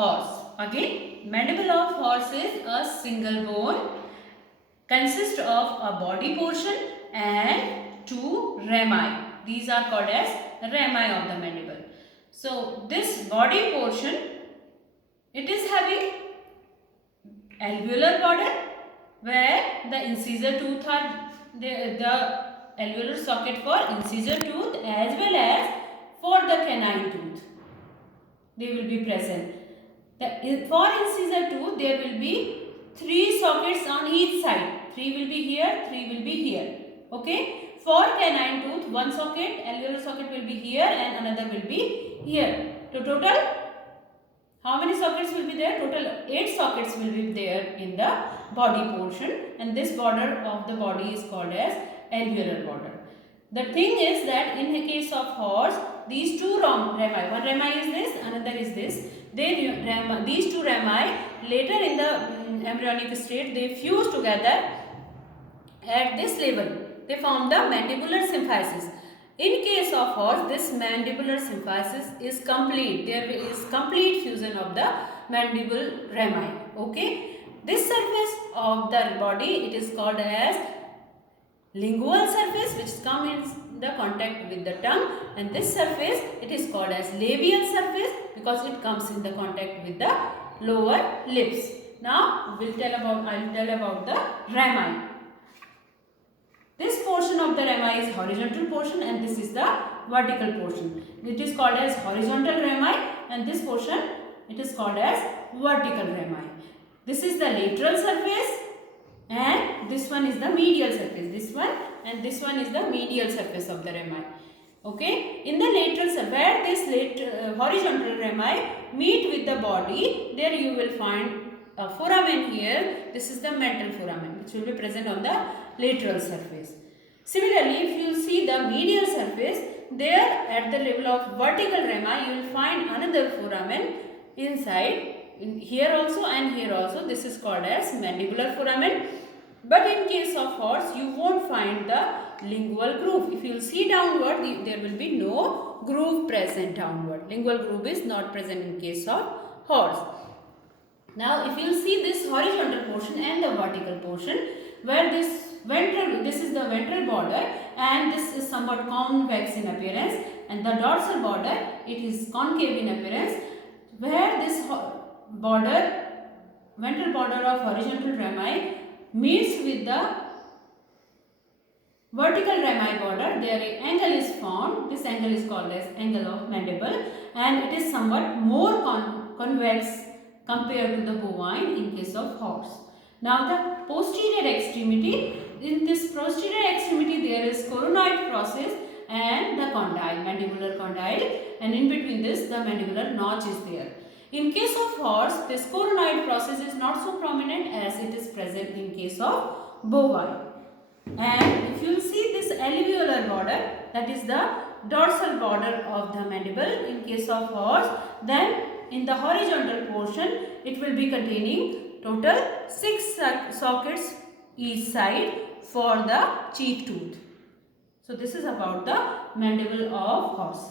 horse. Again, mandible of horse is a single bone, consists of a body portion and two rami. These are called as rami of the mandible. So this body portion, it is having alveolar border where the incisor tooth are the alveolar socket for incisor tooth as well as for the canine tooth. They will be present. For incisor tooth there will be 3 sockets on each side. 3 will be here, 3 will be here. Okay. For canine tooth, 1 socket, alveolar socket will be here and another will be here. So total, how many sockets will be there? Total 8 sockets will be there in the body portion, and this border of the body is called as alveolar border. The thing is that in the case of horse, these two rami, one rami is this, another is this. These two rami later in the embryonic state they fuse together at this level. They form the mandibular symphysis. In case of horse, this mandibular symphysis is complete. There is complete fusion of the mandible rami. Okay. This surface of the body, it is called as lingual surface, which comes in the contact with the tongue, and this surface it is called as labial surface because it comes in the contact with the lower lips. Now I will tell about the rami. This portion of the rami is horizontal portion and this is the vertical portion. It is called as horizontal rami and this portion it is called as vertical rami. This is the lateral surface and this one is the medial surface. This one and this one is the medial surface of the rami. Okay. In the lateral surface, where this horizontal rami meet with the body, there you will find a foramen here. This is the mental foramen which will be present on the lateral surface. Similarly, if you see the medial surface, there at the level of vertical rami, you will find another foramen inside. Here also and here also, this is called as mandibular foramen. But in case of horse, you won't find the lingual groove. If you will see downward, there will be no groove present downward. Lingual groove is not present in case of horse. Now, if you see this horizontal portion and the vertical portion, where this is the ventral border and this is somewhat convex in appearance, and the dorsal border, it is concave in appearance, where this border, ventral border of horizontal rami meets with the vertical rami border, there an angle is formed. This angle is called as angle of mandible and it is somewhat more convex compared to the bovine in case of horse. Now the posterior extremity, in this posterior extremity there is coronoid process and the condyle, mandibular condyle, and in between this the mandibular notch is there. In case of horse, this coronoid process is not so prominent as it is present in case of bovine. And if you see this alveolar border, that is the dorsal border of the mandible in case of horse, then in the horizontal portion, it will be containing total 6 sockets each side for the cheek tooth. So this is about the mandible of horse.